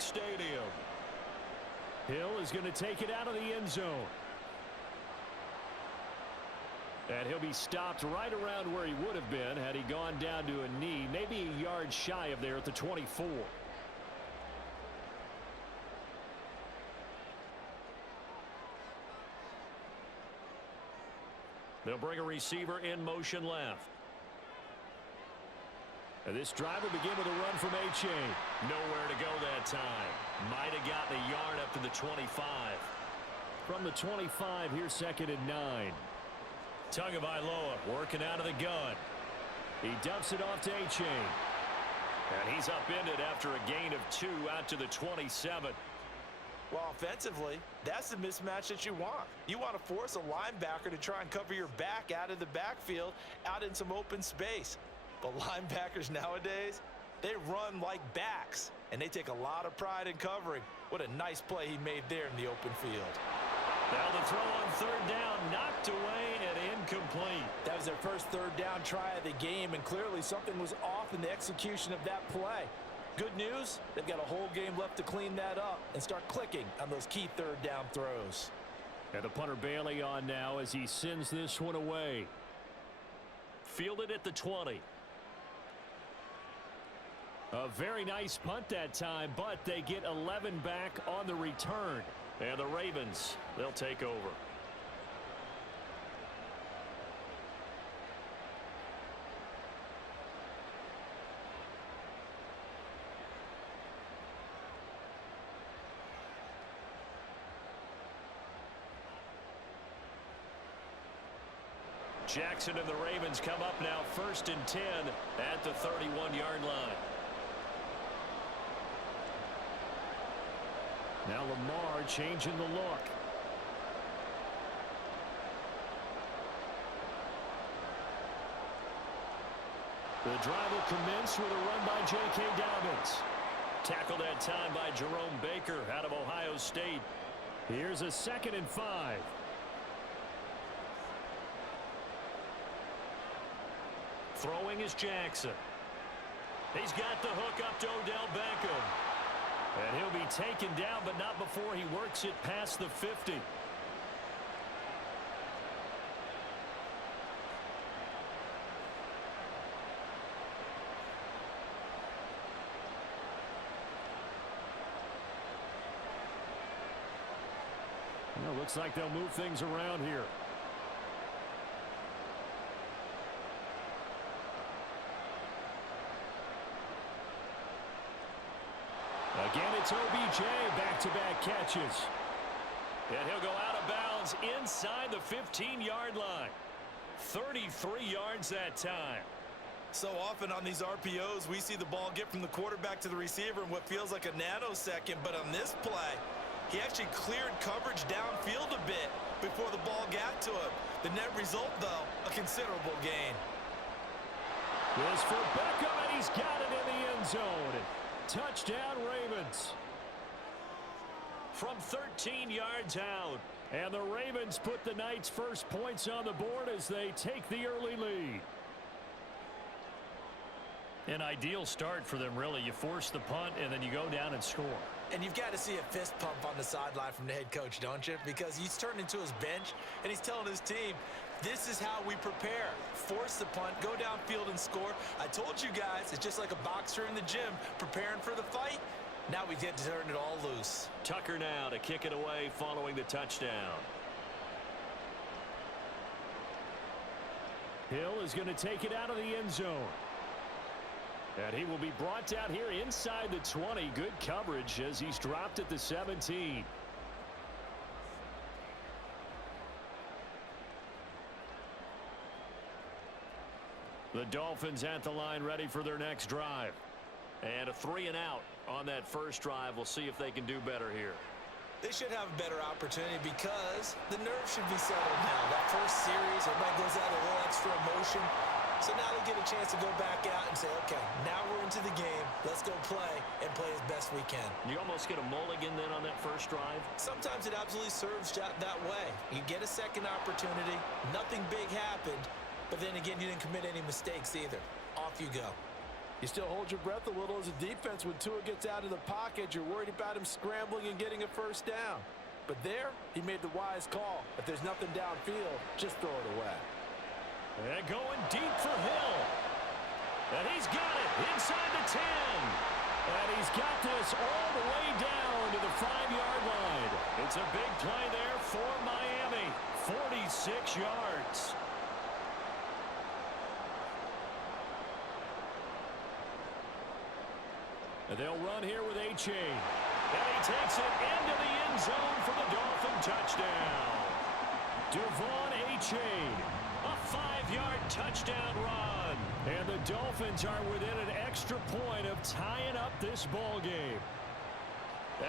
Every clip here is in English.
Bank Stadium. Hill is going to take it out of the end zone. And he'll be stopped right around where he would have been had he gone down to a knee, maybe a yard shy of there at the 24. They'll bring a receiver in motion left. And this drive will begin with a run from A-Chain. Nowhere to go that time. Might have gotten a yard up to the 25. From the 25, here's 2nd and 9. Tagovailoa working out of the gun. He dumps it off to A-Chain. And he's upended after a gain of 2 out to the 27. Well, offensively, that's the mismatch that you want. You want to force a linebacker to try and cover your back out of the backfield, out in some open space. But linebackers nowadays, they run like backs, and they take a lot of pride in covering. What a nice play he made there in the open field. Now the throw on 3rd down, knocked away and incomplete. That was their first 3rd down try of the game, and clearly something was off in the execution of that play. Good news, they've got a whole game left to clean that up and start clicking on those key 3rd down throws. And the punter Bailey on now as he sends this one away. Fielded at the 20. A very nice punt that time, but they get 11 back on the return. And the Ravens, they'll take over. Jackson and the Ravens come up now 1st and 10 at the 31-yard line. Now Lamar changing the look. The drive will commence with a run by J.K. Dobbins. Tackled that time by Jerome Baker out of Ohio State. Here's a 2nd and 5. Throwing is Jackson. He's got the hook up to Odell Beckham. And he'll be taken down, but not before he works it past the 50. Well, looks like they'll move things around here. Again, it's OBJ, back-to-back catches. And he'll go out of bounds inside the 15-yard line. 33 yards that time. So often on these RPOs, we see the ball get from the quarterback to the receiver in what feels like a nanosecond. But on this play, he actually cleared coverage downfield a bit before the ball got to him. The net result, though, a considerable gain. This for Beckham, and he's got it in the end zone. Touchdown, Ravens. From 13 yards out. And the Ravens put the Knights' first points on the board as they take the early lead. An ideal start for them, really. You force the punt, and then you go down and score. And you've got to see a fist pump on the sideline from the head coach, don't you? Because he's turned into his bench, and he's telling his team, this is how we prepare. Force the punt, go downfield and score. I told you guys, it's just like a boxer in the gym preparing for the fight. Now we get to turn it all loose. Tucker now to kick it away following the touchdown. Hill is going to take it out of the end zone. And he will be brought down here inside the 20. Good coverage as he's dropped at the 17. The Dolphins at the line ready for their next drive. And a 3-and-out on that first drive. We'll see if they can do better here. They should have a better opportunity because the nerves should be settled now. That first series, everybody goes out a little extra emotion. So now they get a chance to go back out and say, okay, now we're into the game. Let's go play and play as best we can. You almost get a mulligan then on that first drive? Sometimes it absolutely serves that way. You get a second opportunity. Nothing big happened. But then again, you didn't commit any mistakes either. Off you go. You still hold your breath a little as a defense when Tua gets out of the pocket. You're worried about him scrambling and getting a first down. But there, he made the wise call. If there's nothing downfield, just throw it away. And going deep for Hill. And he's got it inside the 10. And he's got this all the way down to the 5-yard line. It's a big play there for Miami. 46 yards. And they'll run here with A-Chain. And he takes it into the end zone for the Dolphin touchdown. Devon A-Chain, a 5-yard touchdown run. And the Dolphins are within an extra point of tying up this ball game.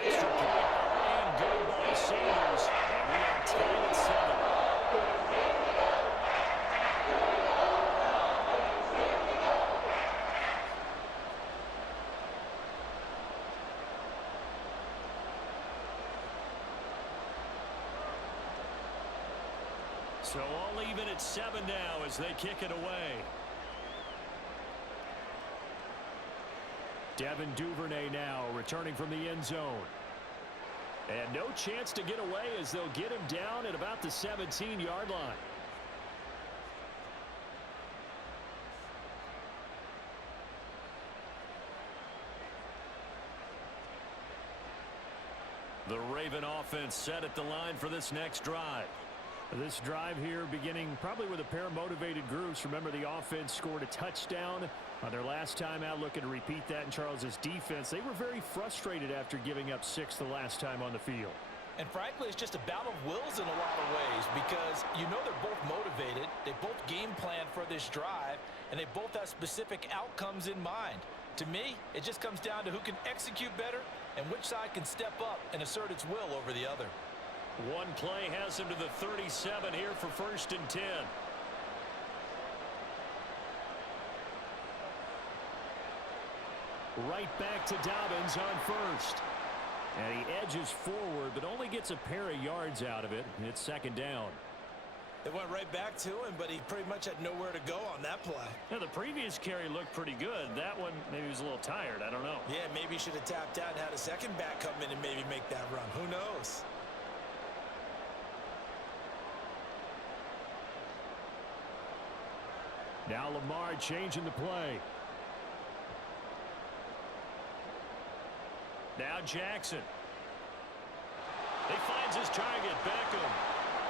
Extra point and good by Sanders. And we are tied at 7. So all even at 7 now as they kick it away. Devin Duvernay now returning from the end zone. And no chance to get away as they'll get him down at about the 17-yard line. The Raven offense set at the line for this next drive. This drive here beginning probably with a pair of motivated groups. Remember, the offense scored a touchdown on their last time out. Looking to repeat that in Charles's defense. They were very frustrated after giving up 6 the last time on the field. And frankly, it's just a battle of wills in a lot of ways because you know they're both motivated. They both game plan for this drive, and they both have specific outcomes in mind. To me, it just comes down to who can execute better and which side can step up and assert its will over the other. One play has him to the 37 here for 1st and 10. Right back to Dobbins on 1st. And he edges forward, but only gets a pair of yards out of it. It's 2nd down. It went right back to him, but he pretty much had nowhere to go on that play. Now, the previous carry looked pretty good. That one, maybe he was a little tired. I don't know. Yeah, maybe he should have tapped out and had a second back come in and maybe make that run. Who knows? Now Lamar changing the play. Now Jackson. He finds his target, Beckham.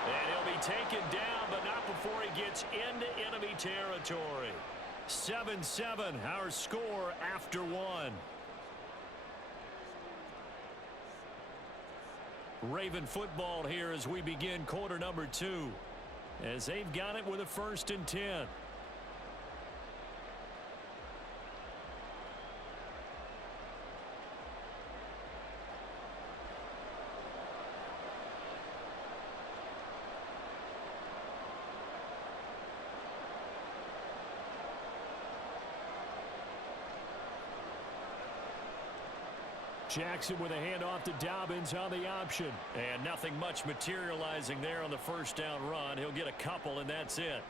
And he'll be taken down, but not before he gets into enemy territory. 7-7, our score after 1. Raven football here as we begin quarter number 2. As they've got it with a 1st and 10. Jackson with a handoff to Dobbins on the option. And nothing much materializing there on the 1st down run. He'll get a couple, and that's it.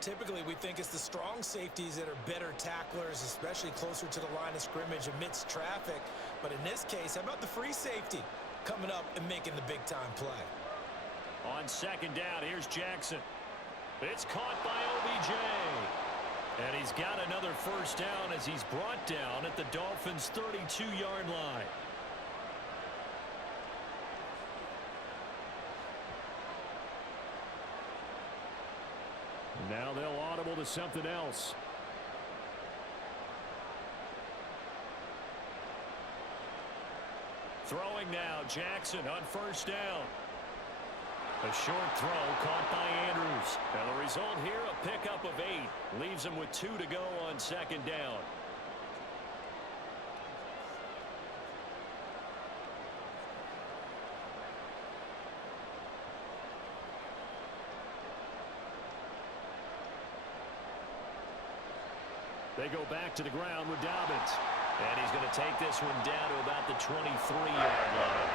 Typically, we think it's the strong safeties that are better tacklers, especially closer to the line of scrimmage amidst traffic. But in this case, how about the free safety coming up and making the big-time play? On 2nd down, here's Jackson. It's caught by OBJ. And he's got another 1st down as he's brought down at the Dolphins' 32-yard line. Now they'll audible to something else. Throwing now, Jackson on 1st down. A short throw caught by Andrews. And the result here, a pickup of 8. Leaves him with 2 to go on 2nd down. They go back to the ground with Dobbins. And he's going to take this one down to about the 23-yard line.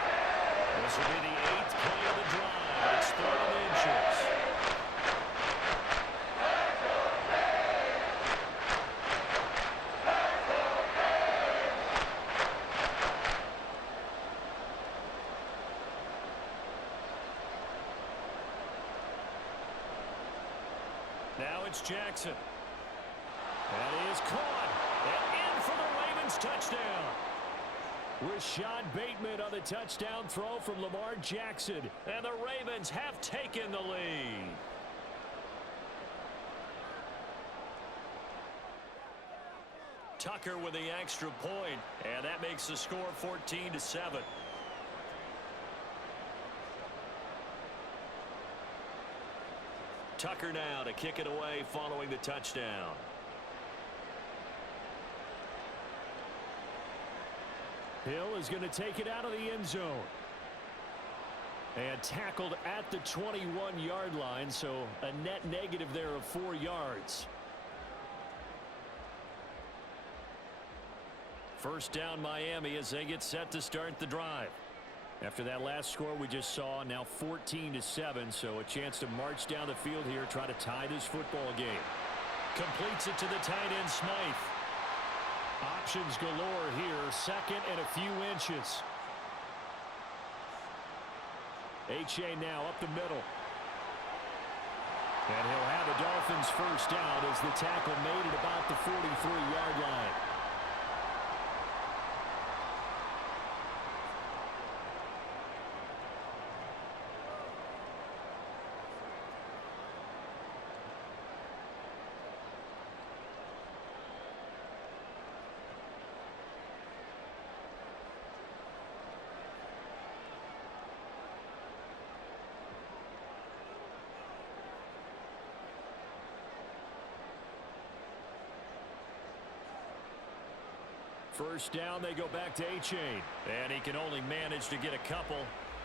This will be the 8th play of the drive. It's 3rd inches. It's Jackson. That is caught. And in for the Ravens touchdown. Rashad Bateman on the touchdown throw from Lamar Jackson. And the Ravens have taken the lead. Tucker with the extra point, and that makes the score 14-7. Tucker now to kick it away following the touchdown. Hill is going to take it out of the end zone. And tackled at the 21-yard line, so a net negative there of 4 yards. First down Miami as they get set to start the drive. After that last score we just saw, now 14-7, so a chance to march down the field here, try to tie this football game. Completes it to the tight end Smythe. Options galore here, second and a few inches. H.A. now up the middle. And he'll have the Dolphins first down as the tackle made at about the 43-yard line. First down, they go back to A-Chain. And he can only manage to get a couple.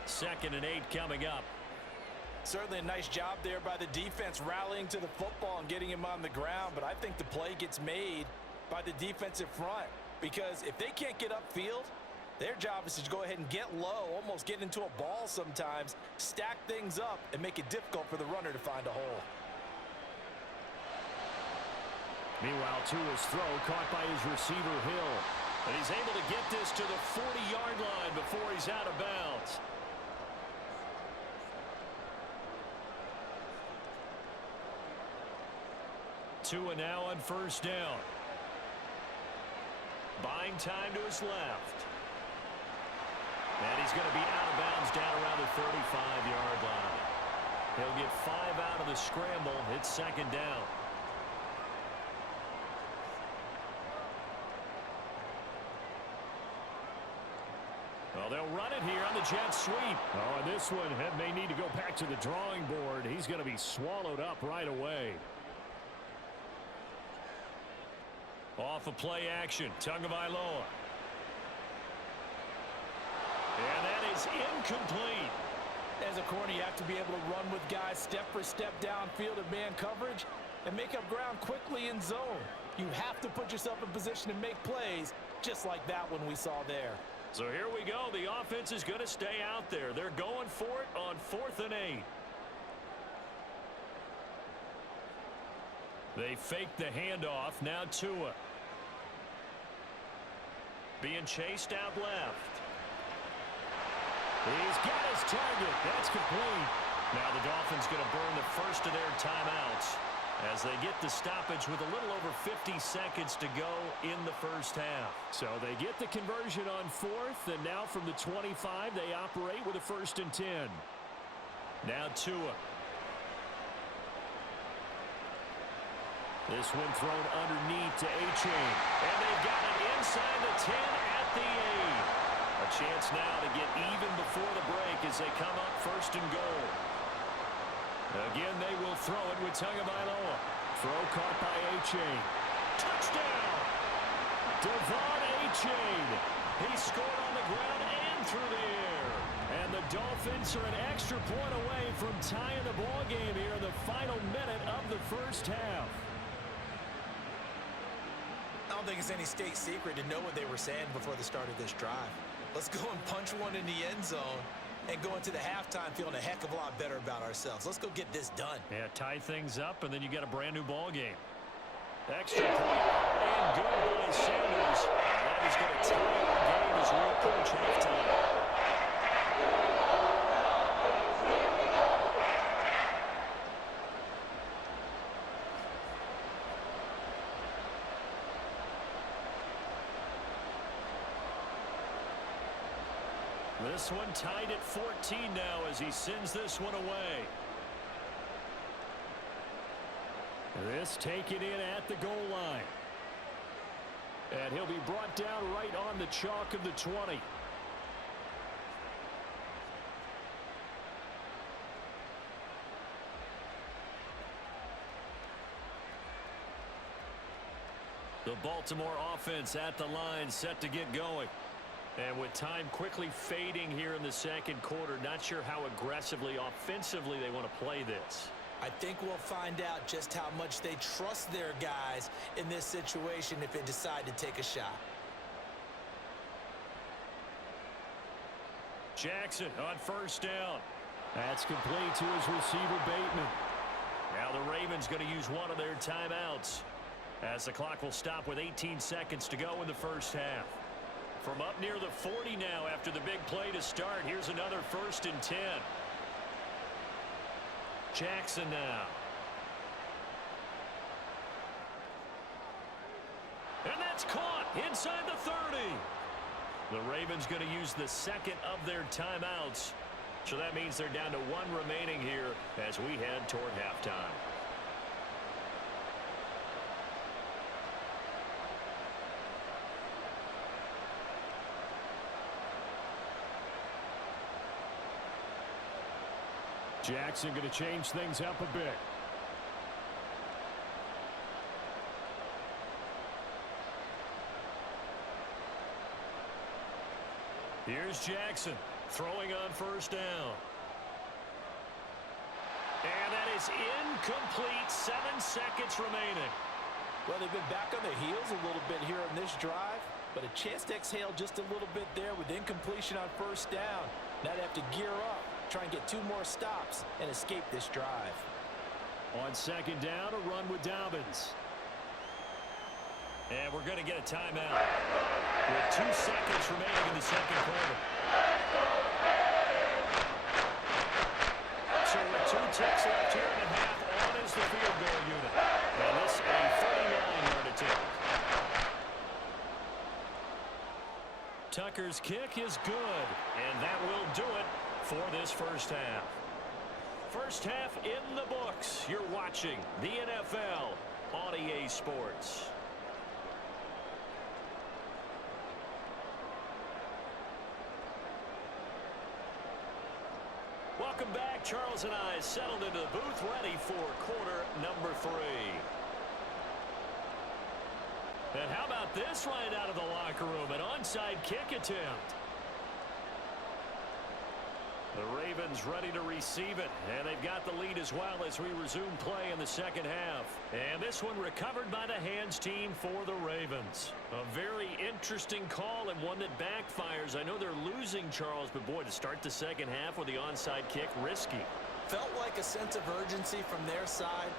2nd and 8 coming up. Certainly a nice job there by the defense rallying to the football and getting him on the ground. But I think the play gets made by the defensive front. Because if they can't get upfield, their job is to go ahead and get low, almost get into a ball sometimes, stack things up, and make it difficult for the runner to find a hole. Meanwhile, Tua's throw caught by his receiver, Hill. And he's able to get this to the 40-yard line before he's out of bounds. Tua now on first down. Buying time to his left. And he's going to be out of bounds down around the 35-yard line. He'll get 5 out of the scramble. It's 2nd down. Well, they'll run it here on the jet sweep. Oh, and this one may need to go back to the drawing board. He's going to be swallowed up right away. Off of play action, Tagovailoa. And that is incomplete. As a corner, you have to be able to run with guys step for step downfield of man coverage and make up ground quickly in zone. You have to put yourself in position to make plays just like that one we saw there. So here we go. The offense is going to stay out there. They're going for it on 4th and 8. They fake the handoff. Now Tua. Being chased out left. He's got his target. That's complete. Now the Dolphins going to burn the first of their timeouts as they get the stoppage with a little over 50 seconds to go in the first half. So they get the conversion on 4th, and now from the 25, they operate with a 1st and 10. Now Tua. This one thrown underneath to A-Chain. And they've got it inside the 10 at the 8. A chance now to get even before the break as they come up 1st and goal. Again, they will throw it with Tagovailoa. Throw caught by A-Chain. Touchdown! Devon A-Chain. He scored on the ground and through the air. And the Dolphins are an extra point away from tying the ball game here in the final minute of the first half. I don't think it's any state secret to know what they were saying before the start of this drive. Let's go and punch one in the end zone and go into the halftime feeling a heck of a lot better about ourselves. Let's go get this done. Yeah, tie things up, and then you get a brand new ball game. Extra point, and good by Sanders. That is going to tie our game as we approach halftime. This one tied at 14 now as he sends this one away. This taken in at the goal line. And he'll be brought down right on the chalk of the 20. The Baltimore offense at the line, set to get going. And with time quickly fading here in the second quarter, not sure how aggressively, offensively they want to play this. I think we'll find out just how much they trust their guys in this situation if they decide to take a shot. Jackson on first down. That's complete to his receiver, Bateman. Now the Ravens going to use one of their timeouts, as the clock will stop with 18 seconds to go in the first half. From up near the 40 now after the big play to start, here's another 1st and 10. Jackson now. And that's caught inside the 30. The Ravens going to use the second of their timeouts. So that means they're down to one remaining here as we head toward halftime. Jackson going to change things up a bit. Here's Jackson throwing on first down. And that is incomplete. 7 seconds remaining. Well, they've been back on their heels a little bit here on this drive, but a chance to exhale just a little bit there with incompletion on first down. Now they have to gear up, try and get 2 more stops and escape this drive. On second down, a run with Dobbins. And we're going to get a timeout with 2 seconds remaining in the second quarter. So with 2 ticks left here in the half, on is the field goal unit. And this a 39-yard attempt. Tucker's kick is good, and that will do it for this first half. First half in the books. You're watching the NFL on EA Sports. Welcome back. Charles and I settled into the booth, ready for quarter number 3. And how about this right out of the locker room? An onside kick attempt. The Ravens ready to receive it, and they've got the lead as well as we resume play in the second half. And this one recovered by the hands team for the Ravens. A very interesting call and one that backfires. I know they're losing, Charles, but boy, to start the second half with the onside kick, risky. Felt like a sense of urgency from their side,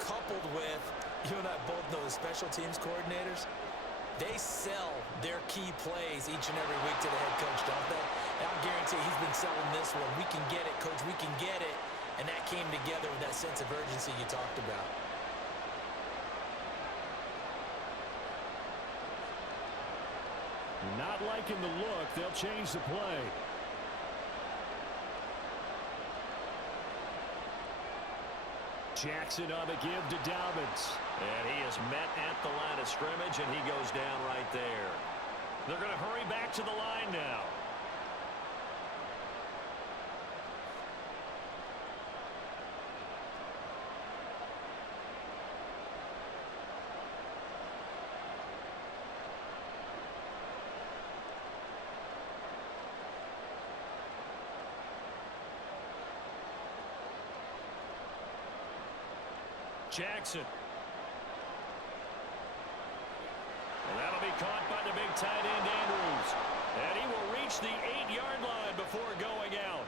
coupled with, you and I both know the special teams coordinators, they sell their key plays each and every week to the head coach, don't they? And I guarantee he's been selling this one. We can get it, coach, we can get it. And that came together with that sense of urgency you talked about. Not liking the look. They'll change the play. Jackson on the give to Dobbins. And he is met at the line of scrimmage, and he goes down right there. They're going to hurry back to the line now. Jackson. And that'll be caught by the big tight end, Andrews. And he will reach the 8-yard line before going out.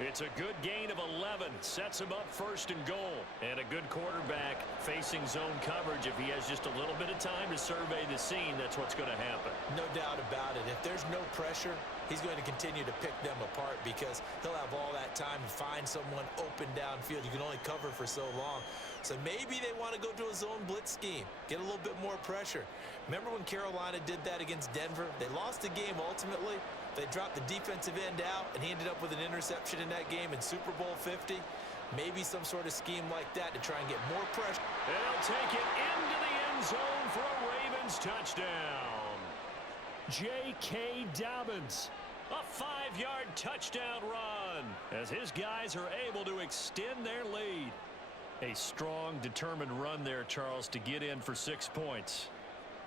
It's a good gain of 11. Sets him up first and goal. And a good quarterback facing zone coverage. If he has just a little bit of time to survey the scene, that's what's going to happen. No doubt about it. If there's no pressure, he's going to continue to pick them apart because he'll have all that time to find someone open downfield. You can only cover for so long. So maybe they want to go to a zone blitz scheme, get a little bit more pressure. Remember when Carolina did that against Denver? They lost the game ultimately, They dropped the defensive end out, and he ended up with an interception in that game in Super Bowl 50. Maybe some sort of scheme like that to try and get more pressure. They'll take it into the end zone for a Ravens touchdown. J.K. Dobbins, a 5-yard touchdown run as his guys are able to extend their lead. A strong, determined run there, Charles, to get in for 6 points.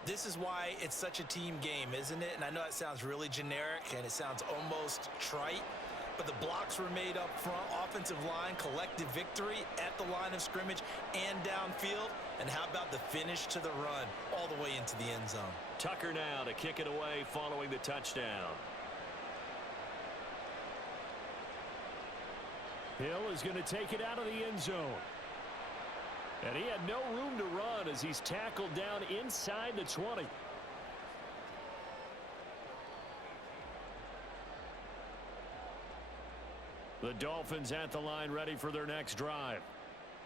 This is why it's such a team game, isn't it? And I know it sounds really generic and it sounds almost trite, but the blocks were made up front, offensive line, collective victory at the line of scrimmage and downfield. And how about the finish to the run all the way into the end zone? Tucker now to kick it away following the touchdown. Hill is going to take it out of the end zone. And he had no room to run as he's tackled down inside the 20. The Dolphins at the line ready for their next drive.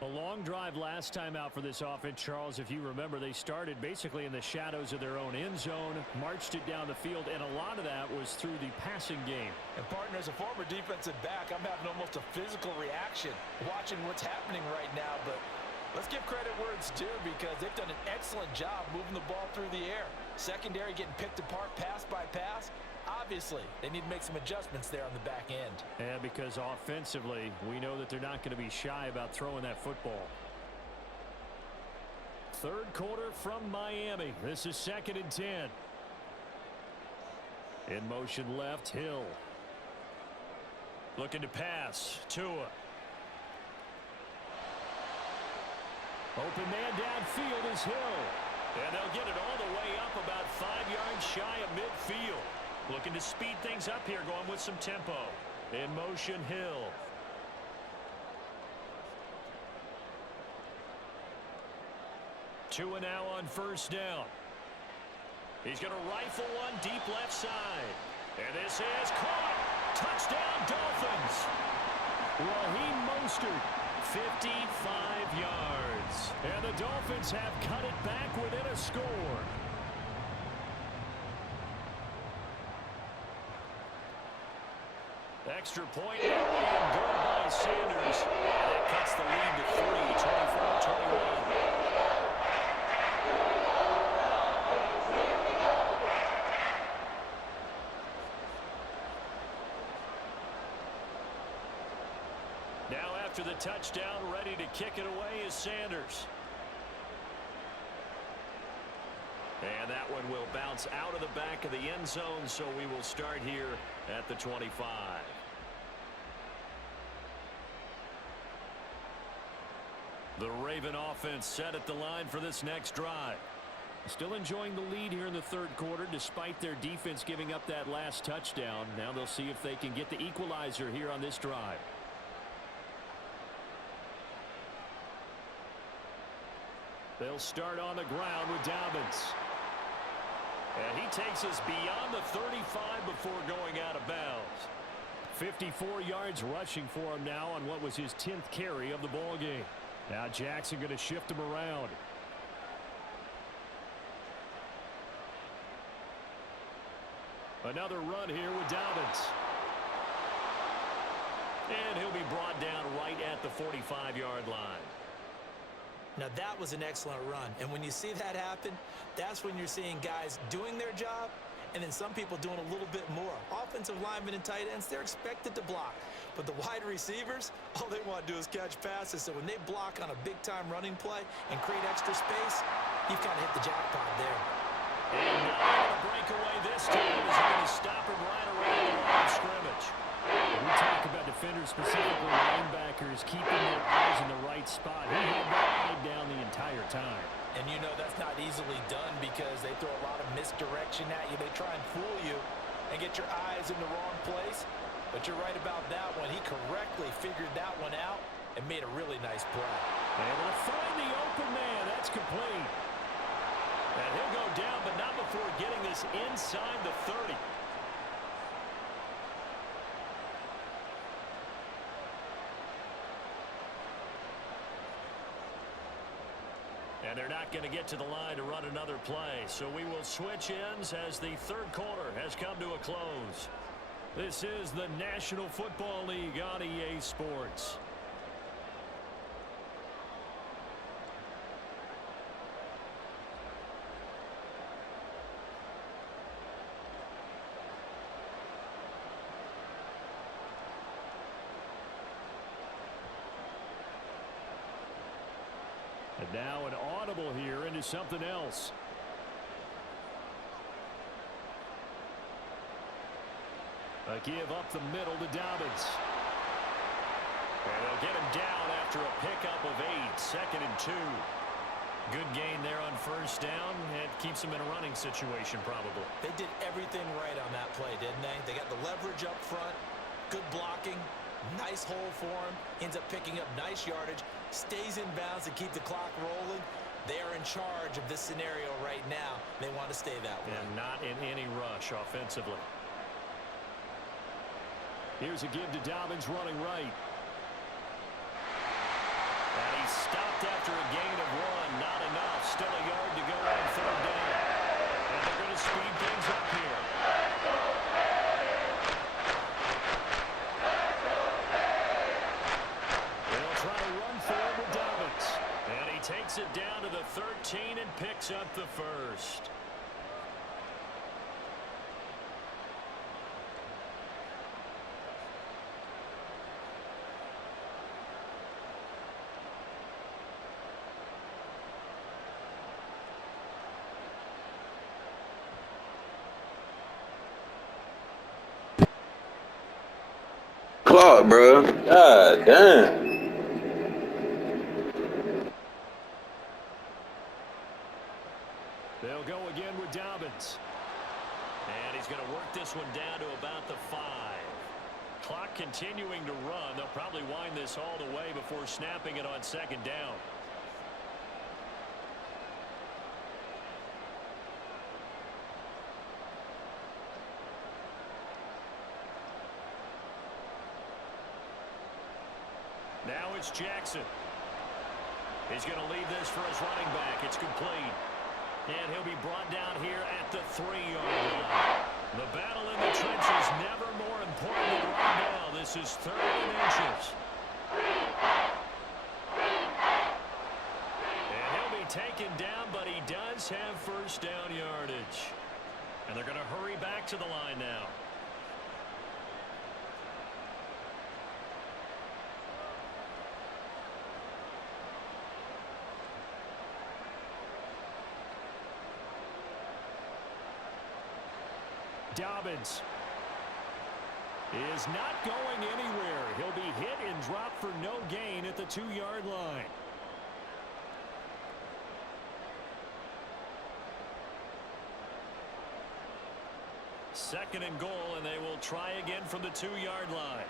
A long drive last time out for this offense, Charles. If you remember, they started basically in the shadows of their own end zone, marched it down the field, and a lot of that was through the passing game. And, partner, as a former defensive back, I'm having almost a physical reaction watching what's happening right now. But let's give credit where it's due because they've done an excellent job moving the ball through the air. Secondary getting picked apart pass by pass. Obviously, they need to make some adjustments there on the back end. And because offensively, we know that they're not going to be shy about throwing that football. Third quarter from Miami. This is 2nd and 10. In motion left, Hill. Looking to pass. Tua. Open man downfield is Hill. And they'll get it all the way up about 5 yards shy of midfield. Looking to speed things up here, going with some tempo. In motion, Hill. Tua now on first down. He's going to rifle one deep left side. And this is caught. Touchdown, Dolphins. Raheem Mostert, 55 yards. And the Dolphins have cut it back within a score. Extra point, and good by Sanders. And that cuts the lead to 24-21. Now after the touchdown, ready to kick it away is Sanders. And that one will bounce out of the back of the end zone, so we will start here at the 25. The Raven offense set at the line for this next drive. Still enjoying the lead here in the third quarter despite their defense giving up that last touchdown. Now they'll see if they can get the equalizer here on this drive. They'll start on the ground with Dobbins. And he takes us beyond the 35 before going out of bounds. 54 yards rushing for him now on what was his 10th carry of the ball game. Now Jackson going to shift him around. Another run here with Dobbins. And he'll be brought down right at the 45-yard line. Now that was an excellent run. And when you see that happen, that's when you're seeing guys doing their job and then some people doing a little bit more. Offensive linemen and tight ends, they're expected to block. But the wide receivers, all they want to do is catch passes. So when they block on a big-time running play and create extra space, you've kind of hit the jackpot there. And not going to break away this time as they're going to stop him right around the line of scrimmage. We talk about defenders, specifically linebackers, keeping their eyes in the right spot. He had that eye down the entire time. And you know that's not easily done because they throw a lot of misdirection at you. They try and fool you and get your eyes in the wrong place. But you're right about that one. He correctly figured that one out and made a really nice play. Able to find the open man. That's complete. And he'll go down, but not before getting this inside the 30. And they're not going to get to the line to run another play. So we will switch ends as the third quarter has come to a close. This is the National Football League on EA Sports. And now an audible here into something else. A give up the middle to Dobbins. And they'll get him down after a pickup of 8, 2nd and 2. Good gain there on first down. It keeps him in a running situation probably. They did everything right on that play, didn't they? They got the leverage up front, good blocking, nice hole for him, ends up picking up nice yardage, stays in bounds to keep the clock rolling. They are in charge of this scenario right now. They want to stay that way. And not in any rush offensively. Here's a give to Dobbins running right. And he's stopped after a gain of 1. Not enough. Still a yard to go on third down. And they're going to speed things up here. They'll try to run for it with Dobbins. And he takes it down to the 13 and picks up the first. Clock, bro. God damn. They'll go again with Dobbins. And he's going to work this one down to about the 5. Clock continuing to run. They'll probably wind this all the way before snapping it on second down. Now it's Jackson. He's going to leave this for his running back. It's complete. And he'll be brought down here at the 3-yard line. The battle in the trenches never more important than right now. This is 3rd and inches. And he'll be taken down, but he does have first down yardage. And they're going to hurry back to the line now. Dobbins is not going anywhere. He'll be hit and dropped for no gain at the 2-yard line. Second and goal, and they will try again from the 2-yard line.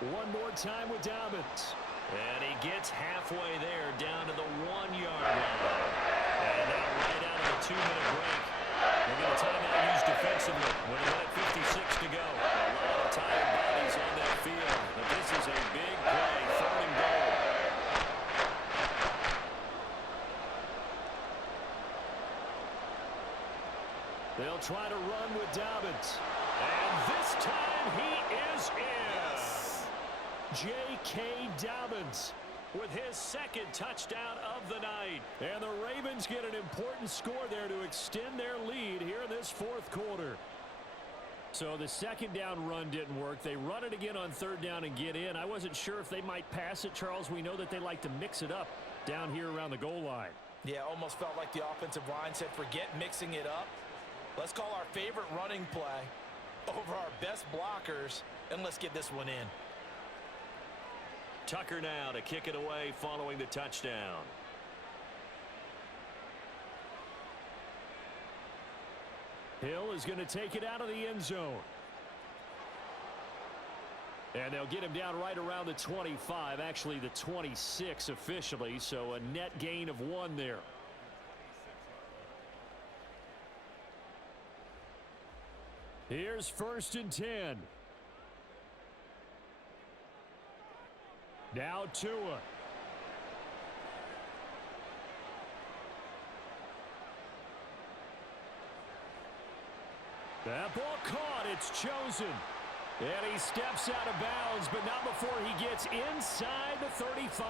One more time with Dobbins. And he gets halfway there down to the 1-yard line. And now right out of the 2-minute break. We're going to timeout used defensively. With 1:56 to go. A lot of tired bodies on that field. But this is a big play. 3rd and goal. They'll try to run with Dobbins. And this time he is in. J.K. Dobbins with his 2nd touchdown of the night. And the Ravens get an important score there to extend their lead here in this 4th quarter. So the 2nd down run didn't work. They run it again on 3rd down and get in. I wasn't sure if they might pass it, Charles. We know that they like to mix it up down here around the goal line. Yeah, almost felt like the offensive line said, forget mixing it up. Let's call our favorite running play over our best blockers, and let's get this one in. Tucker now to kick it away following the touchdown. Hill is going to take it out of the end zone. And they'll get him down right around the 25, actually the 26 officially, so a net gain of 1 there. Here's 1st and 10. Now Tua. That ball caught. It's chosen. And he steps out of bounds, but not before he gets inside the 35.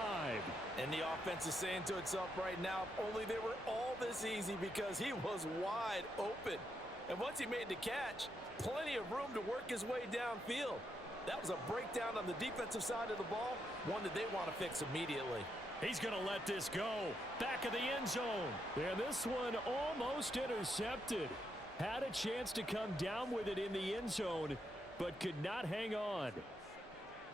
And the offense is saying to itself right now, if only they were all this easy, because he was wide open. And once he made the catch, plenty of room to work his way downfield. That was a breakdown on the defensive side of the ball, one that they want to fix immediately. He's going to let this go. Back of the end zone. And this one almost intercepted. Had a chance to come down with it in the end zone, but could not hang on.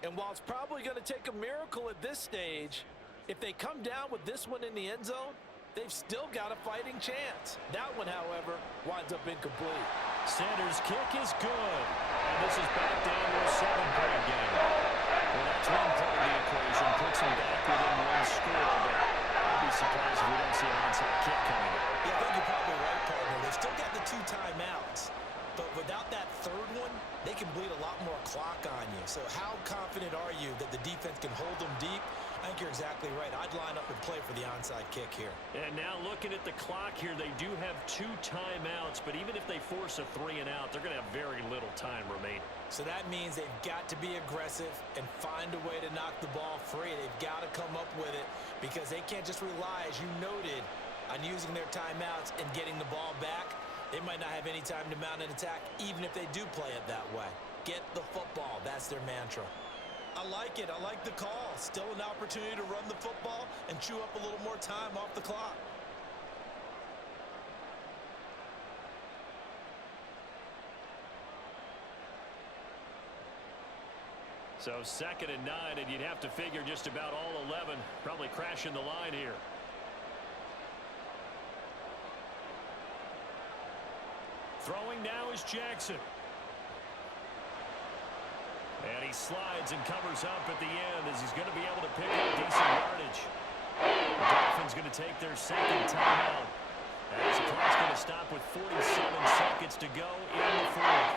And while it's probably going to take a miracle at this stage, if they come down with this one in the end zone, they've still got a fighting chance. That one, however, winds up incomplete. Sanders' kick is good. And this is back down to a 7-point game. Well, that's one part of the equation. Puts them back within one score, but I'd be surprised if we don't see an onside kick coming up. Yeah, I think you're probably right, partner. They've still got the 2 timeouts. But without that third one, they can bleed a lot more clock on you. So how confident are you that the defense can hold them deep? I think you're exactly right. I'd line up and play for the onside kick here. And now looking at the clock here, they do have 2 timeouts, but even if they force a 3 and out, they're going to have very little time remaining. So that means they've got to be aggressive and find a way to knock the ball free. They've got to come up with it, because they can't just rely, as you noted, on using their timeouts and getting the ball back. They might not have any time to mount an attack, even if they do play it that way. Get the football. That's their mantra. I like it. I like the call. Still an opportunity to run the football and chew up a little more time off the clock. So 2nd and 9, and you'd have to figure just about all 11 probably crashing the line here. Throwing now is Jackson. And he slides and covers up at the end as he's going to be able to pick up decent yardage. The Dolphins going to take their 2nd timeout. As the clock's going to stop with 47 seconds to go in the 4th.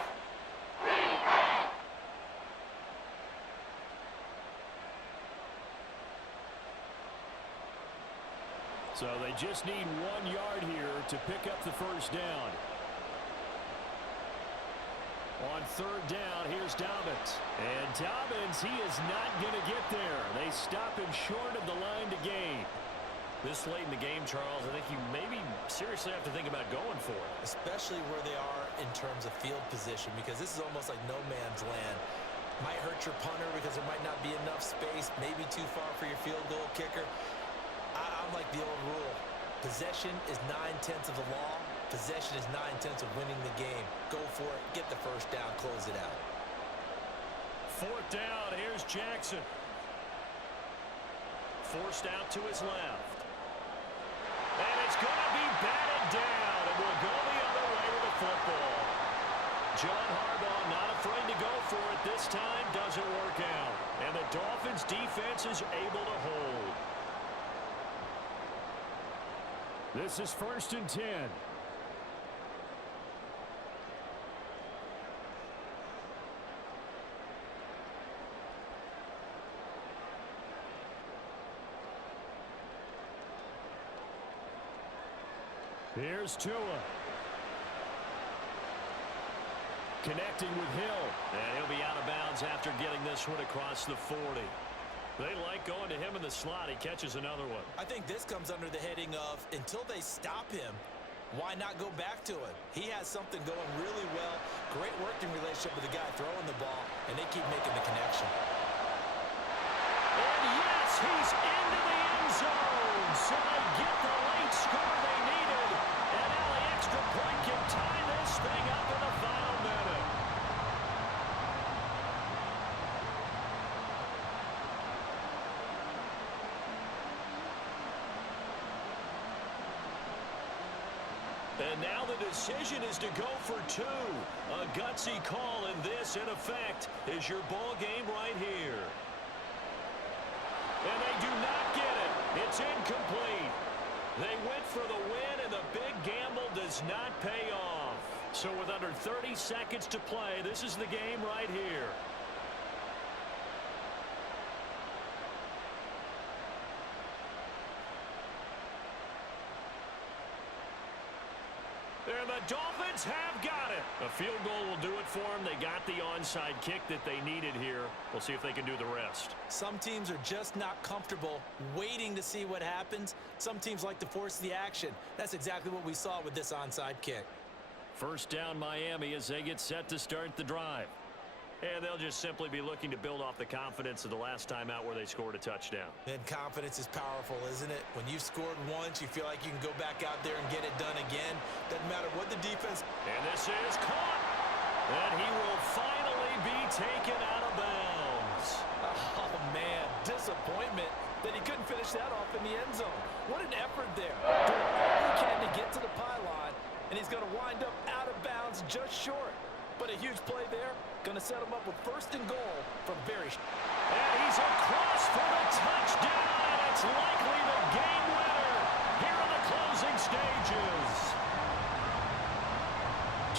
So they just need 1 yard here to pick up the first down. On 3rd down, here's Dobbins. And Dobbins, he is not going to get there. They stop him short of the line to gain. This late in the game, Charles, I think you maybe seriously have to think about going for it. Especially where they are in terms of field position, because this is almost like no man's land. Might hurt your punter because there might not be enough space, maybe too far for your field goal kicker. I'm like the old rule. Possession is 9/10 of the law. Possession is 9/10 of winning the game. Go for it. Get the first down. Close it out. 4th down. Here's Jackson. Forced out to his left. And it's going to be batted down. And we'll go the other way with the football. John Harbaugh not afraid to go for it this time. Doesn't work out. And the Dolphins defense is able to hold. This is 1st and 10. Here's Tua. Connecting with Hill. And he'll be out of bounds after getting this one across the 40. They like going to him in the slot. He catches another one. I think this comes under the heading of, until they stop him, why not go back to it? He has something going really well. Great working relationship with the guy throwing the ball, and they keep making the connection. And yes, he's into the end zone. So they get the late score they needed. And now the extra point can tie this thing up in the final minute. And now the decision is to go for 2. A gutsy call, and this, in effect, is your ball game right here. And they do not get it. It's incomplete. They went for the win, and the big gamble does not pay off. So with under 30 seconds to play, this is the game right here. And the Dolphins have got it. A field goal will do it for them. They got the onside kick that they needed here. We'll see if they can do the rest. Some teams are just not comfortable waiting to see what happens. Some teams like to force the action. That's exactly what we saw with this onside kick. First down Miami as they get set to start the drive. And they'll just simply be looking to build off the confidence of the last time out where they scored a touchdown. And confidence is powerful, isn't it? When you've scored once, you feel like you can go back out there and get it done again. Doesn't matter what the defense... And this is caught. And he will finally be taken out of bounds. Oh, man, disappointment that he couldn't finish that off in the end zone. What an effort there. Doing all he can to get to the pylon, and he's going to wind up out of bounds just short. But a huge play there. Going to set him up with first and goal from very... And he's across for the touchdown, and it's likely the game winner here in the closing stages.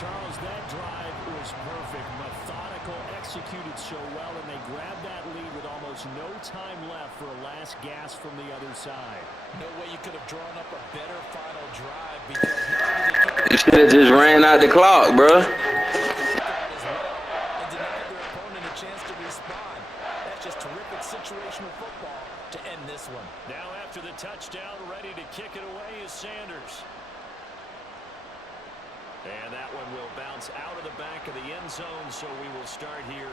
Charles, that drive was perfect. Methodical, executed so well, and they grabbed that lead with almost no time left for a last gasp from the other side. No way you could have drawn up a better final drive because not only did they kick You should have just ran out the clock, bro. situational football to end this one. Now after the touchdown, ready to kick it away is Sanders. And that one will bounce out of the back of the end zone, so we will start here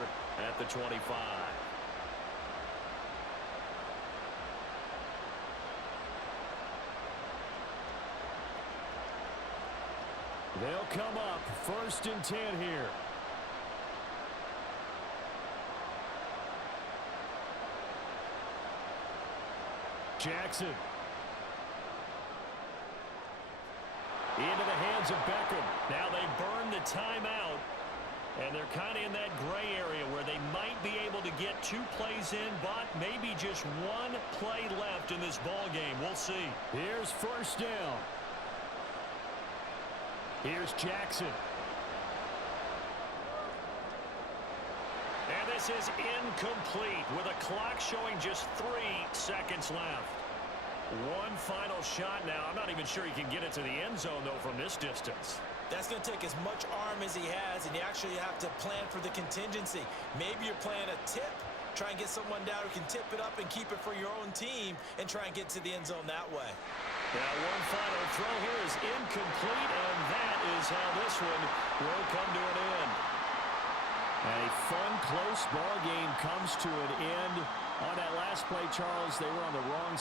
at the 25. They'll come up 1st and 10 here. Jackson. Into the hands of Beckham. Now they burn the timeout. And they're kind of in that gray area where they might be able to get 2 plays in, but maybe just 1 play left in this ball game. We'll see. Here's 1st down. Here's Jackson. And this is incomplete with a clock showing just 3 seconds left. 1 final shot now. I'm not even sure he can get it to the end zone, though, from this distance. That's going to take as much arm as he has, and you actually have to plan for the contingency. Maybe you're playing a tip. Try and get someone down who can tip it up and keep it for your own team and try and get to the end zone that way. Now 1 final throw here is incomplete, and that is how this one will come to an end. A fun, close ball game comes to an end. On that last play, Charles, they were on the wrong side.